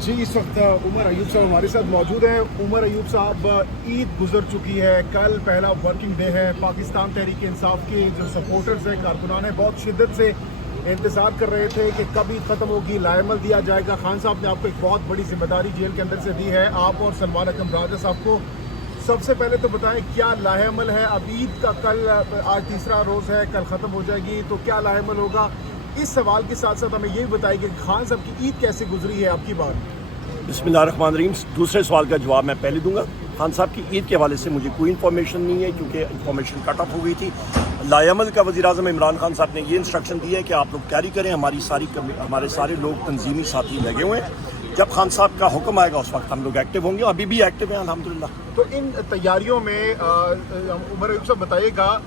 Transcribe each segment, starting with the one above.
जी इस वक्त उमर अयूब साहब हमारे साथ मौजूद हैं। उमर अयूब साहब, ईद गुजर चुकी है, कल पहला वर्किंग डे है। पाकिस्तान तहरीक इंसाफ के जो सपोर्टर्स हैं, कारकुनान हैं, बहुत शिद्दत से इंतज़ार कर रहे थे कि कब ईद ख़त्म होगी, लाएमल दिया जाएगा। खान साहब ने आपको एक बहुत बड़ी जिम्मेदारी जेल के अंदर से दी है, आप और सलमान अकरम राजा साहब को। सबसे पहले तो बताएं क्या लाएमल है। अब ईद का कल, आज तीसरा रोज़ है, कल ख़त्म हो जाएगी, तो क्या लाएमल होगा? इस सवाल के साथ साथ हमें ये भी बताइए कि खान साहब की ईद कैसे गुजरी है आपकी बार? बिस्मिल्लाहिर्रहमानिर्रहीम। दूसरे सवाल का जवाब मैं पहले दूंगा। खान साहब की ईद के हवाले से मुझे कोई इन्फॉर्मेशन नहीं है, क्योंकि इन्फॉर्मेशन कट ऑफ हो गई थी। लाएमल का वज़ीर-ए-आज़म इमरान खान साहब ने ये इंस्ट्रक्शन दी है कि आप लोग कैरी करें। हमारे सारे लोग तंजीमी साथी लगे हुए हैं। जब खान साहब का हुक्म आएगा उस वक्त हम लोग एक्टिव होंगे, अभी भी एक्टिव हैं अल्हम्दुलिल्लाह। तो इन तैयारियों में उमर अयूब साहब बताइएगा,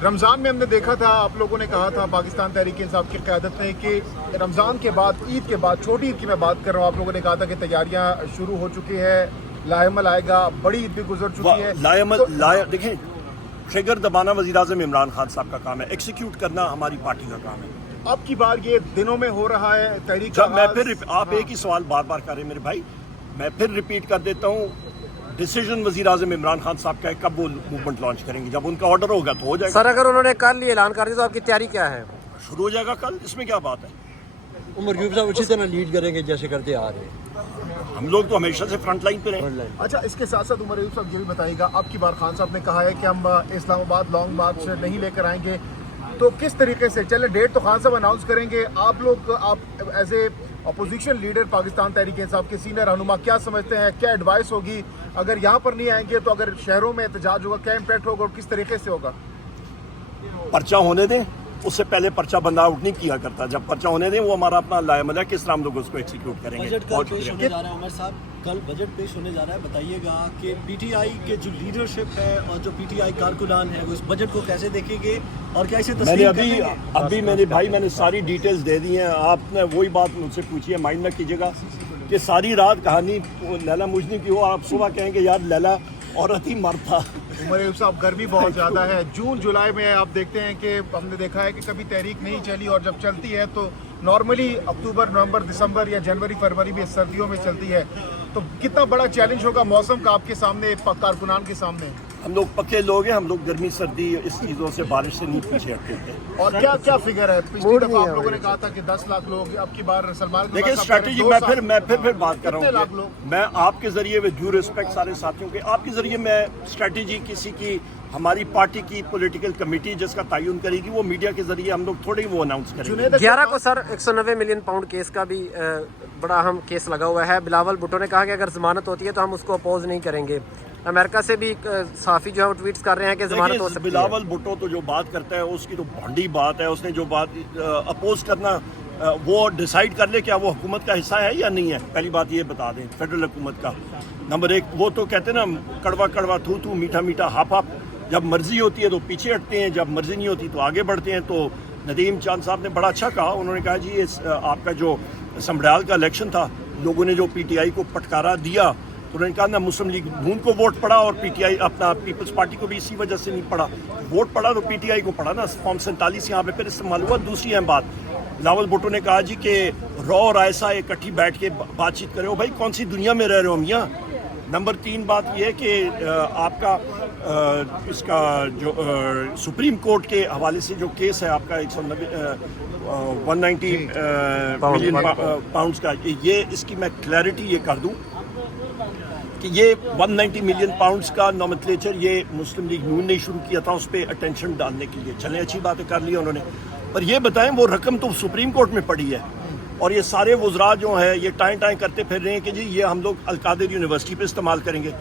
रमज़ान में हमने देखा था, आप लोगों ने कहा था पाकिस्तान तहरीक इंसाफ की क़यादत ने कि रमज़ान के बाद, ईद के बाद, छोटी ईद की मैं बात कर रहा हूँ, आप लोगों ने कहा था कि तैयारियाँ शुरू हो चुकी है, लाएमल आएगा, बड़ी ईद भी गुजर चुकी है। लाएमल देखें, ट्रिगर दबाना वज़ीर-ए-आज़म इमरान खान साहब का काम है, एक्सिक्यूट करना हमारी पार्टी का काम है। अब की बार ये दिनों में हो रहा है तहरीक। जब मैं फिर आप एक ही सवाल बार बार कर रहे हैं मेरे भाई, मैं फिर रिपीट कर देता हूँ। डिसीजन वज़ीर-ए-आज़म इमरान खान साहब का है, कब वो मूवमेंट लॉन्च करेंगे, जब उनका ऑर्डर होगा तो हो जाएगा। सर, अगर उन्होंने कल ये ऐलान कर दिया तो आपकी तैयारी क्या है? शुरू हो जाएगा कल, इसमें क्या बात है। उमर अयूब साहब उसी तरह लीड करेंगे जैसे करते आ रहे हैं। हम लोग तो हमेशा से फ्रंट लाइन पे रहे। अच्छा, इसके साथ साथ उमर अयूब साहब ये भी बताइएगा, अब की बार खान साहब ने कहा है कि हम इस्लामाबाद लॉन्ग मार्च नहीं लेकर आएंगे, तो किस तरीके से चले? डेट तो खान साहब अनाउंस करेंगे। आप as a opposition leader Pakistan Tehreek Insaf के सीनियर रहनुमा क्या समझते हैं, क्या एडवाइस होगी? अगर यहाँ पर नहीं आएंगे तो अगर शहरों में एहतजाज होगा, क्या इम्पैक्ट होगा और किस तरीके से होगा? पर्चा होने दें, उससे पहले पर्चा बंद आउट नहीं किया करता। जब पर्चा होने दें, वो हमारा अपना लाएमल है, किस तरह हम लोग उसको एक्सिक्यूट करेंगे। बजट कल पेश होने जा रहा है उमर साहब, कल बजट पेश होने जा रहा है। बताइएगा कि पीटीआई के जो लीडरशिप है और जो पीटीआई कारकुनान है वो इस बजट को कैसे देखेंगे और क्या इसे तस्लीम करेंगे? अभी मेरे भाई मैंने सारी डिटेल्स दे दी हैं। आपने वही बात मुझसे पूछी है, माइंड में कीजिएगा कि सारी रात कहानी लैला मुजनी की हो, आप सुबह कहेंगे यार लैला औरत ही मर्द था। उमर अयूब साहब, गर्मी बहुत ज़्यादा है। जून जुलाई में आप देखते हैं कि हमने देखा है कि कभी तहरीक नहीं चली, और जब चलती है तो नॉर्मली अक्टूबर, नवंबर, दिसंबर या जनवरी, फरवरी में सर्दियों में चलती है। तो कितना बड़ा चैलेंज होगा मौसम का आपके सामने, कारकुनान के सामने? हम लोग पक्के लोग हैं, हम लोग गर्मी सर्दी इस चीज़ों से, बारिश से नहीं पीछे हटते। और क्या क्या फिगर है? पिछली दफा आप लोगों ने कहा था कि 10 लाख लोग, अब की बार सलमान देखिए स्ट्रैटेजी, मैं फिर बात कर रहा हूँ। मैं आपके जरिए, विद ड्यू रिस्पेक्ट सारे साथियों के, आपके जरिए मैं स्ट्रैटेजी किसी की, हमारी पार्टी की पॉलिटिकल कमेटी जिसका तयन करेगी, वो मीडिया के जरिए हम लोग थोड़े ही वो अनाउंस करेंगे। 11 को सर 190 मिलियन पाउंड केस का भी बड़ा अहम केस लगा हुआ है। बिलावल भुट्टो ने कहा कि अगर जमानत होती है तो हम उसको अपोज नहीं करेंगे। अमेरिका से भी साफी जो है वो ट्वीट्स कर रहे हैं कि जमानत हो सकती है। बिलावल भुट्टो तो जो बात करता है उसकी तो भंडी बात है। उसने जो बात अपोज करना, वो डिसाइड कर ले क्या वो हुकूमत का हिस्सा है या नहीं है। पहली बात ये बता दें फेडरल हुकूमत का। नंबर एक, वो तो कहते हैं ना, कड़वा कड़वा थू थू, मीठा मीठा हाफ हाफ। जब मर्जी होती है तो पीछे हटते हैं, जब मर्जी नहीं होती तो आगे बढ़ते हैं। तो नदीम चांद साहब ने बड़ा अच्छा कहा। उन्होंने कहा जी आपका जो समड़याल का इलेक्शन था, लोगों ने जो पीटीआई को फटकारा दिया, तो उन्होंने कहा ना मुस्लिम लीग नून को वोट पड़ा और पीटीआई अपना पीपल्स पार्टी को भी इसी वजह से नहीं पड़ा। वोट पड़ा तो पीटीआई को पड़ा ना। फॉर्म 47 यहाँ पे फिर इस्तेमाल हुआ। दूसरी अहम बात, बिलावल भुट्टो ने कहा जी कि रॉ और आयसा इकट्ठी बैठ के बातचीत करे। भाई कौन सी दुनिया में रह रहे हो हम यहाँ। नंबर 3 बात यह है कि आपका इसका जो सुप्रीम कोर्ट के हवाले से जो केस है आपका 190 मिलियन पाउंड्स का, ये इसकी मैं क्लैरिटी ये कर दूं कि ये 190 मिलियन पाउंड्स का नॉमेनक्लेचर ये मुस्लिम लीग नून ने शुरू किया था, उस पर अटेंशन डालने के लिए। चलें, अच्छी बातें कर ली उन्होंने, पर ये बताएं वो रकम तो सुप्रीम कोर्ट में पड़ी है, और ये सारे वुज़रा जो हैं ये टाएं करते फिर रहे हैं कि जी ये हम लोग अल-कादिर यूनिवर्सिटी पे इस्तेमाल करेंगे।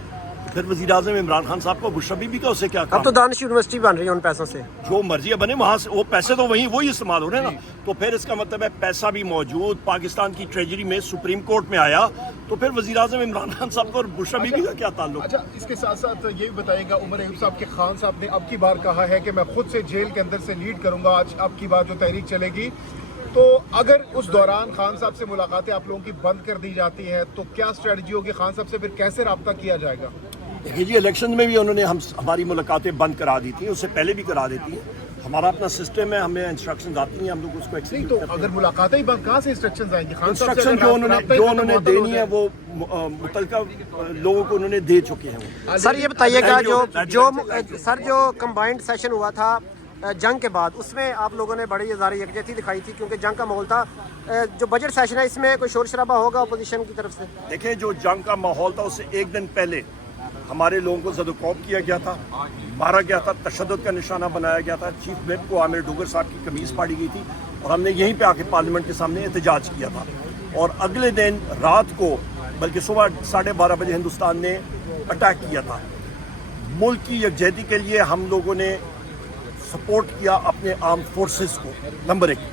फिर वज़ीर-ए-आज़म इमरान खान साहब को बुशरा बीबी का उससे क्या काम? अब तो दानिश यूनिवर्सिटी बन रही है उन पैसों से। जो मर्जी बने वहाँ से, वो पैसे तो वही इस्तेमाल हो रहे हैं ना। तो फिर इसका मतलब है पैसा भी मौजूद पाकिस्तान की ट्रेजरी में, सुप्रीम कोर्ट में आया, तो फिर वज़ीर-ए-आज़म इमरान खान साहब को और बुशरा बीबी का क्या ताल्लुक? अच्छा, इसके साथ साथ ये भी बताइएगा, उमर अयूब साहब के खान साहब ने अब की बार कहा है कि मैं खुद से जेल के अंदर से लीड करूंगा आज अब की बार जो तहरीक चलेगी। तो अगर उस दौरान खान साहब से मुलाकातें आप लोगों की बंद कर दी जाती हैं तो क्या स्ट्रेटजी होगी? खान साहब से फिर कैसे रब्ता किया जाएगा? देखिए जी, इलेक्शन में भी उन्होंने हमारी मुलाकातें बंद करा दी थी, उससे पहले भी करा देती हैं। हमारा अपना सिस्टम है, हमें इंस्ट्रक्शंस आती हैं, हम लोग उसको नहीं एक्सीक्यूट तो करते हैं। अगर मुलाकातें ही बंद, कहाँ से इंस्ट्रक्शंस आएंगी? खान साहब से इंस्ट्रक्शन अगर राब्ता ही जो खत्म उन्होंने होता तो देनी है वो मुतलका लोगों को उन्होंने दे चुके हैं वो। सर ये बताइएगा Thank जो you. सर जो कंबाइंड सेशन हुआ था जंग के बाद, उसमें आप लोगों ने बड़ी इज़हार यकजहती दिखाई थी क्योंकि जंग का माहौल था। जो बजट सेशन है इसमें कोई शोर शराबा होगा अपोजिशन की तरफ से? देखिए, जो जंग का माहौल था उससे एक दिन पहले हमारे लोगों को ज़दोकौब किया गया था, मारा गया था, तशद्दुद का निशाना बनाया गया था। चीफ व्हिप को आमिर डोगर साहब की कमीज़ फाड़ी गई थी और हमने यहीं पे आके पार्लियामेंट के सामने एहतजाज किया था। और अगले दिन रात को, बल्कि सुबह 12:30 बजे हिंदुस्तान ने अटैक किया था। मुल्क की यकजहती के लिए हम लोगों ने सपोर्ट किया अपने आर्म फोर्सेस को। नंबर 1,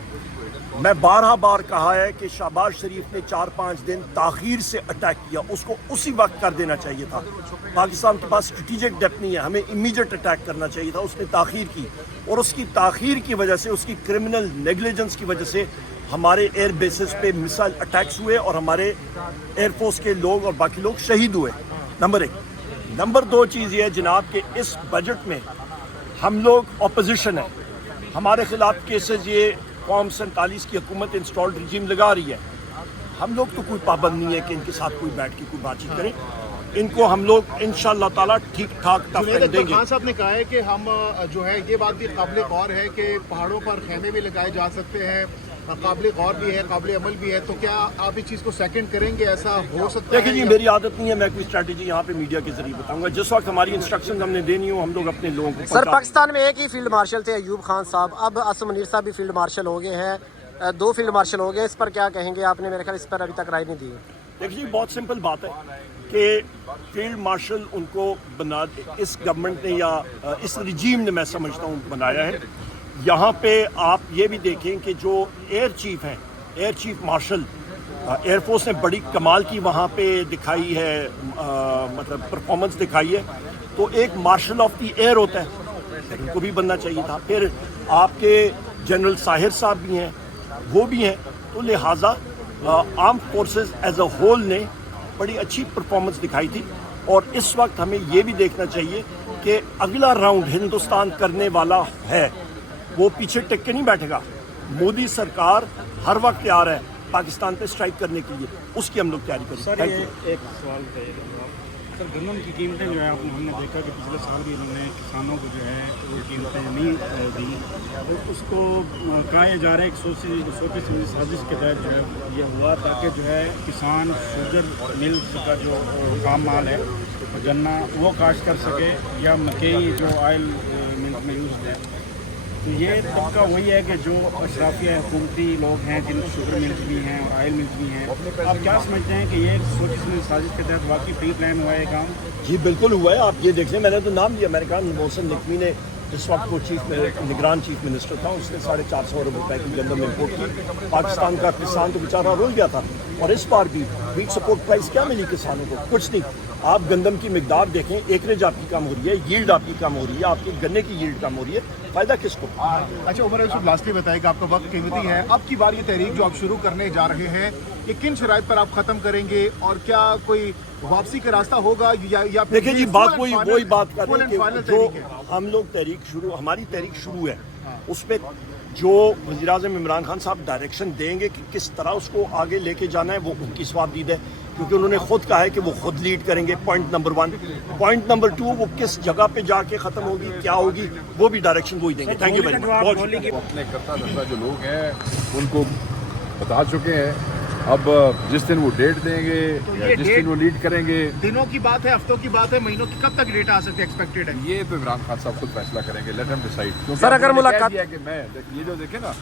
मैं बार कहा है कि शहबाज शरीफ ने 4-5 दिन ताखीर से अटैक किया, उसको उसी वक्त कर देना चाहिए था। पाकिस्तान के पास स्ट्रेटेजिक डेप्थ नहीं है, हमें इमीडिएट अटैक करना चाहिए था। उसने ताखीर की और उसकी ताखीर की वजह से, उसकी क्रिमिनल नेग्लिजेंस की वजह से हमारे एयर बेसिस पे मिसाइल अटैक्स हुए और हमारे एयरफोर्स के लोग और बाकी लोग शहीद हुए। नंबर 1। नंबर 2 चीज़ ये है जनाब कि इस बजट में हम लोग अपोजिशन है, हमारे खिलाफ केसेस ये कौम 47 की हुकूमत इंस्टॉल्ड रिजीम लगा रही है। हम लोग तो कोई पाबंद नहीं है कि इनके साथ कोई बैठ के कोई बातचीत करें। इनको हम लोग इंशाअल्लाह ताला ठीक ठाक जुनैद देंगे। खान साहब ने कहा है कि हम जो है, ये बात भी काबिल गौर है कि पहाड़ों पर खेमे भी लगाए जा सकते हैं, काबिल गौर भी है, काबिल अमल भी है। तो क्या आप इस चीज़ को सेकंड करेंगे? ऐसा हो सकता है? देखिए जी, मेरी आदत नहीं है मैं कोई स्ट्रैटेजी यहाँ पे मीडिया के जरिए बताऊंगा। जिस वक्त हमारी इंस्ट्रक्शन हमने देनी हो हम लोग अपने लोगों को सर पाकिस्तान में एक ही फील्ड मार्शल थे अयूब खान साहब, अब असम मुनीर साहब भी फील्ड मार्शल हो गए हैं, 2 फील्ड मार्शल हो गए। इस पर क्या कहेंगे? आपने मेरे ख्याल इस पर अभी तक राय नहीं दी है। देखिए जी, बहुत सिंपल बात है कि फील्ड मार्शल उनको बना, इस गवर्नमेंट ने या इस रिजीम ने मैं समझता हूँ बनाया है। यहाँ पे आप ये भी देखें कि जो एयर चीफ हैं, एयर चीफ मार्शल, एयरफोर्स ने बड़ी कमाल की वहाँ पे दिखाई है, मतलब परफॉर्मेंस दिखाई है। तो एक मार्शल ऑफ द एयर होता है, उनको भी बनना चाहिए था। फिर आपके जनरल साहिर साहब भी हैं, वो भी हैं। तो लिहाजा arm forces as a whole ने बड़ी अच्छी परफॉर्मेंस दिखाई थी। और इस वक्त हमें ये भी देखना चाहिए कि अगला राउंड हिंदुस्तान करने वाला है, वो पीछे टिक के नहीं बैठेगा। मोदी सरकार हर वक्त तैयार है पाकिस्तान पे स्ट्राइक करने के लिए, उसकी हम लोग तैयारी करें। सर ये एक सवाल है सर, गन्नम की कीमतें जो है हमने देखा कि पिछले साल भी इन्होंने किसानों को जो है वो कीमतें नहीं दी, तो उसको कहा जा रहा है कि सोची समझी साजिश के तहत जो है ये हुआ ताकि जो है किसान शुगर मिल का जो काम माल है गन्ना वो काश्त कर सके, या मकई जो ऑयल मिल्क में यूज़ है। तो ये तबका वही है कि जो अशराफिया हुकूमती लोग हैं जिनमें शुगर मिल्क भी हैं और ऑयल मिल्क भी हैं। आप क्या समझते हैं कि ये सोची समझी साजिश के तहत वाकई प्री प्लान हुआ है काम? जी बिल्कुल हुआ है। आप ये देख लें, मैंने तो नाम लिया, मैंने कहा मोहसिन नकवी ने जिस वक्त वो निगरान चीफ मिनिस्टर था, उसने 450 अरब रुपए की गंदम इम्पोर्ट की। पाकिस्तान का किसान तो बेचारा रोल गया था। और इस बार भी वीट सपोर्ट प्राइस क्या मिली किसानों को? कुछ नहीं। आप गंदम की मिकदार देखें, एकरेज आपकी कम हो रही है, यील्ड आपकी कम हो रही है, आपकी गन्ने की यील्ड कम हो रही है, फायदा किसको? अच्छा उमर यूसुफ, लास्टली बताएगा, आपका वक्त कीमती है। अब की बार ये तहरीक जो आप शुरू करने जा रहे हैं, ये किन शराइत पर आप खत्म करेंगे और क्या कोई वापसी का रास्ता होगा या फिर? देखिए जी, बात वही बात कर रहे हैं कि जो हम लोग हमारी तहरीक शुरू है, उसमें जो वज़ीर-ए-आज़म इमरान खान साहब डायरेक्शन देंगे कि किस तरह उसको आगे लेके जाना है, वो उनकी स्वाबदीद है, क्योंकि उन्होंने खुद कहा है कि वो खुद लीड करेंगे। Point number 1। पॉइंट नंबर 2, वो किस जगह पे जाके ख़त्म होगी, क्या होगी, वो भी डायरेक्शन वही देंगे। Thank you very much. अपने करता धरता जो लोग हैं उनको बता चुके हैं। अब जिस दिन वो डेट देंगे या जिस दिन वो लीड करेंगे, दिनों की बात है, हफ्तों की बात है, महीनों की, कब तक डेट आ सकती है एक्सपेक्टेड है? ये तो इमरान खान साहब खुद फैसला करेंगे। Let him decide. सर, अगर मुलाकात कि मैं ये जो देखे ना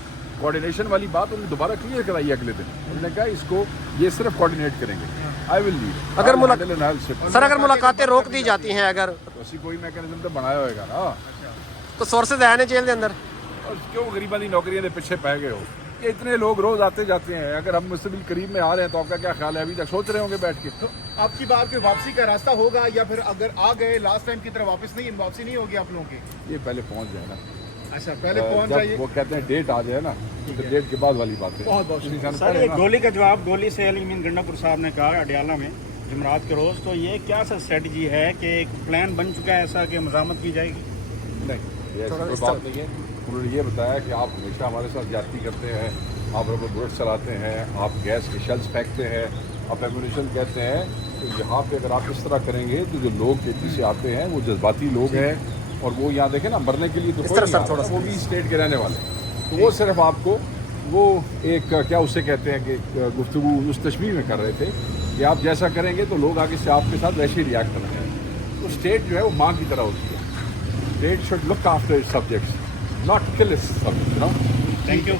कोऑर्डिनेशन वाली बात उन्होंने दोबारा क्लियर कराई अगले दिन। उन्होंने कहा इसको ये सिर्फ कोऑर्डिनेट करेंगे। I will lead. अगर मुलाकातें रोक दी जाती हैं, अगर तो कोई मैकेनिज्म तो बनाया होगा ना। तो सोर्सेज है ने जेल के अंदर, और क्यों गरीबां दी नौकरियां दे पीछे पै गए हो? ये इतने लोग रोज आते जाते हैं। अगर हम मुझसे बिल करीब में आ रहे हैं तो आपका क्या ख्याल है? अभी तक सोच रहे होंगे बैठ के। तो आपकी बात पे वापसी का रास्ता होगा या फिर अगर आ गए लास्ट टाइम की तरह वापसी नहीं होगी आप लोगों की? ये पहले पहुंच जाए ना। अच्छा, पहले पहुंच जब जाइए। वो कहते हैं डेट आ जाए ना, तो डेट के बाद वाली बात है। बहुत बहुत सर एक गोली का जवाब गोली से अली मीन गंडापुर साहब ने कहा अडियाला में जमरात के रोज़, तो ये क्या सर स्ट्रेटजी है कि एक प्लान बन चुका है ऐसा कि मज़ामत की जाएगी? नहीं, ये ऐसी कोई बात नहीं है। उन्होंने ये बताया कि आप हमेशा हमारे साथ ज्यादती करते हैं, आप रबर बुलेट चलाते हैं, आप गैस के शेल्स फेंकते हैं, आप एम्यूनिशन कहते हैं। तो यहाँ पे अगर आप इस तरह करेंगे तो जो लोग के पीछे आते हैं वो जज्बाती लोग हैं, और वो यहाँ देखें ना, मरने के लिए तो कोई नहीं आता, वो भी स्टेट के रहने वाले, तो वो सिर्फ आपको वो एक क्या उसे कहते हैं कि गुफ्तगू उस तशबीह में कर रहे थे कि आप जैसा करेंगे तो लोग आगे से आपके साथ वैसे ही रिएक्ट कर रहे हैं। तो स्टेट जो है वो माँ की तरह होती है। State should look after it's subjects, not kill it's subjects, you know. Thank you.